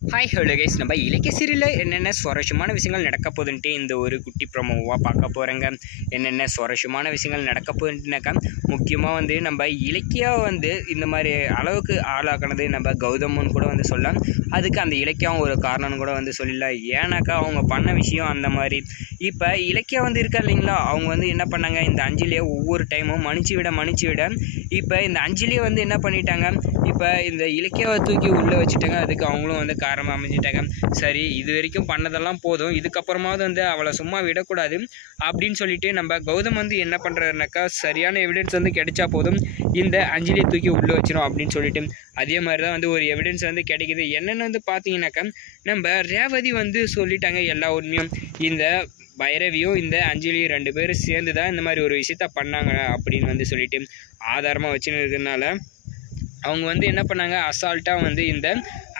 Hi hello guys, நம்ம இலக்கிய சீரியலில் என்னென்ன சுவாரஸ்யமான விஷயங்கள் நடக்க போகுதுன்ட்டு இந்த ஒரு குட்டி ப்ரோமோவாக பார்க்க போகிறேங்க. என்னென்ன சுவாரஸ்யமான விஷயங்கள் நடக்க போகுதுன்னாக்கா, முக்கியமாக நம்ம இலக்கியா இந்த மாதிரி அளவுக்கு ஆளாக்குனது நம்ம கௌதம்னு கூட சொல்லலாம். அதுக்கு அந்த இலக்கியம் ஒரு காரணம்னு கூட சொல்லலாம். ஏன்னாக்கா அவங்க பண்ண விஷயம் அந்த மாதிரி. இப்போ இலக்கியா இருக்கா இல்லைங்களா, அவங்க என்ன பண்ணாங்க, இந்த அஞ்சலியை ஒவ்வொரு டைமும் மன்னிச்சு விட இப்போ இந்த அஞ்சலியை என்ன பண்ணிட்டாங்க, இப்போ இந்த இலக்கியாவை தூக்கி உள்ளே வச்சுட்டாங்க. அதுக்கு அவங்களும் காரணமாக அமைஞ்சிட்டாங்க. சரி, இது வரைக்கும் பண்ணதெல்லாம் போதும், இதுக்கப்புறமாவது அவளை சும்மா விடக்கூடாது அப்படின்னு சொல்லிட்டு நம்ம கௌதம் என்ன பண்ணுறாருனாக்கா, சரியான எவிடன்ஸ் கிடைச்சா போதும், இந்த அஞ்சலியை தூக்கி உள்ளே வச்சிடும் அப்படின்னு சொல்லிட்டு அதே மாதிரி தான் ஒரு எவிடன்ஸ் கிடைக்குது. என்னென்னு பார்த்தீங்கன்னாக்கா, நம்ம ரேவதி சொல்லிட்டாங்க எல்லா உண்மையும். இந்த பைரவியும் இந்த அஞ்சலியும் 2 பேரும் சேர்ந்து தான் இந்த மாதிரி ஒரு விஷயத்த பண்ணாங்க அப்படின்னு சொல்லிட்டு ஆதாரமாக வச்சுன்னு இருக்கிறதுனால அவங்க என்ன பண்ணாங்க, அசால்ட்டாக இந்த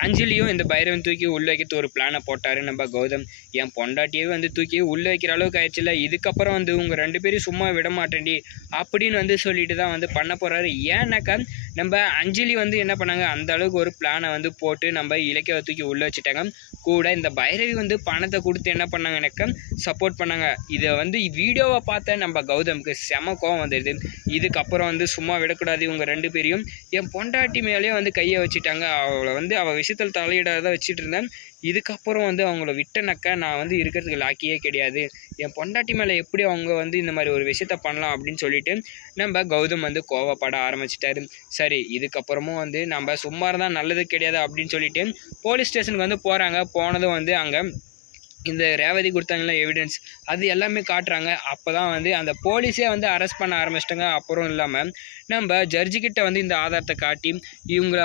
அஞ்சலியும் இந்த பைரவன் தூக்கி உள்ளே வைக்கிறது ஒரு பிளானை போட்டார் நம்ம கௌதம். என் பொண்டாட்டியே தூக்கி உள்ளே வைக்கிற அளவுக்கு ஆயிடுச்சுல, இதுக்கப்புறம் உங்கள் 2 பேரும் சும்மா விட மாட்டேன்டி அப்படின்னு சொல்லிட்டு தான் பண்ண போகிறாரு. ஏன்னாக்கா நம்ம அஞ்சலி என்ன பண்ணாங்க, அந்த அளவுக்கு ஒரு பிளானை போட்டு நம்ம இலக்கியாவை தூக்கி உள்ளே வச்சுட்டாங்க. கூட இந்த பைரவி பணத்தை கொடுத்து என்ன பண்ணாங்கனாக்கா சப்போர்ட் பண்ணாங்க. இதை வீடியோவை பார்த்த நம்ம கௌதமுக்கு செம கோவம் வந்துடுது. இதுக்கப்புறம் சும்மா விடக்கூடாது, இவங்க 2 பேரையும் என் பொண்டாட்டி மேலேயே கையை வச்சுட்டாங்க. அவளை அவள் விஷயத்தில் தலையிடாத வச்சுட்டு இருந்தேன். இதுக்கப்புறம் அவங்கள விட்டனாக்கா நான் இருக்கிறதுக்கு லாக்கியே கிடையாது. என் பொண்டாட்டி மேலே எப்படி அவங்க இந்த மாதிரி ஒரு விஷயத்த பண்ணலாம் அப்படின்னு சொல்லிட்டு நம்ம கௌதம் கோவப்பட ஆரம்பிச்சிட்டாரு. சரி, இதுக்கப்புறமும் நம்ம சும்மா தான் நல்லது கிடையாது அப்படின்னு சொல்லிட்டு போலீஸ் ஸ்டேஷனுக்கு போகிறாங்க. போனதும் அங்கே இந்த ரேவதி கொடுத்தாங்களா எவிடன்ஸ், அது எல்லாமே காட்டுறாங்க. அப்போ தான் அந்த போலீஸே அரெஸ்ட் பண்ண ஆரம்பிச்சிட்டாங்க. அப்புறம் இல்லாமல் நம்ம ஜட்ஜிக்கிட்ட இந்த ஆதாரத்தை காட்டி இவங்களை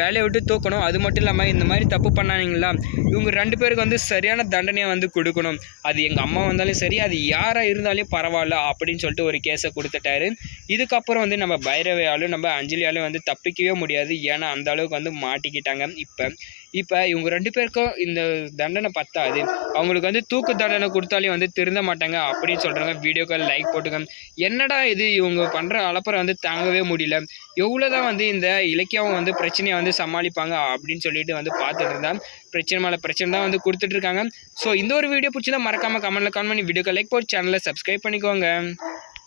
வேலையை விட்டு தூக்கணும். அது மட்டும் இல்லாமல் இந்த மாதிரி தப்பு பண்ணாங்களா, இவங்க 2 பேருக்கு சரியான தண்டனையை கொடுக்கணும். அது எங்கள் அம்மா வந்தாலும் சரி, அது யாராக இருந்தாலும் பரவாயில்ல அப்படின்னு சொல்லிட்டு ஒரு கேஸை கொடுத்துட்டாரு. இதுக்கப்புறம் நம்ம பைரவையாலும் நம்ம அஞ்சலியாலும் தப்பிக்கவே முடியாது. ஏன்னா அந்த அளவுக்கு மாட்டிக்கிட்டாங்க. இப்போ இவங்க 2 பேருக்கும் இந்த தண்டனை பத்தாது, அவங்களுக்கு தூக்கு தண்டனை கொடுத்தாலே திருந்த மாட்டாங்க அப்படின்னு சொல்கிறாங்க. வீடியோக்கால் லைக் போட்டுங்க. என்னடா இது, இவங்க பண்ணுற அலப்பறை தாங்கவே முடியல, எவ்வளோதான் இந்த இலக்கியாவும் பிரச்சனையை சமாளிப்பாங்க அப்படின்னு சொல்லிட்டு பார்த்துட்டு இருந்தா பிரச்சனை மேலே பிரச்சனை தான் கொடுத்துட்ருக்காங்க. ஸோ இந்த ஒரு வீடியோ பிடிச்சதா மறக்காமல் கமெண்ட்டில் கமெண்ட் பண்ணி வீடியோக்கு லைக் போட்டு சேனலை சப்ஸ்கிரைப் பண்ணிக்கோங்க.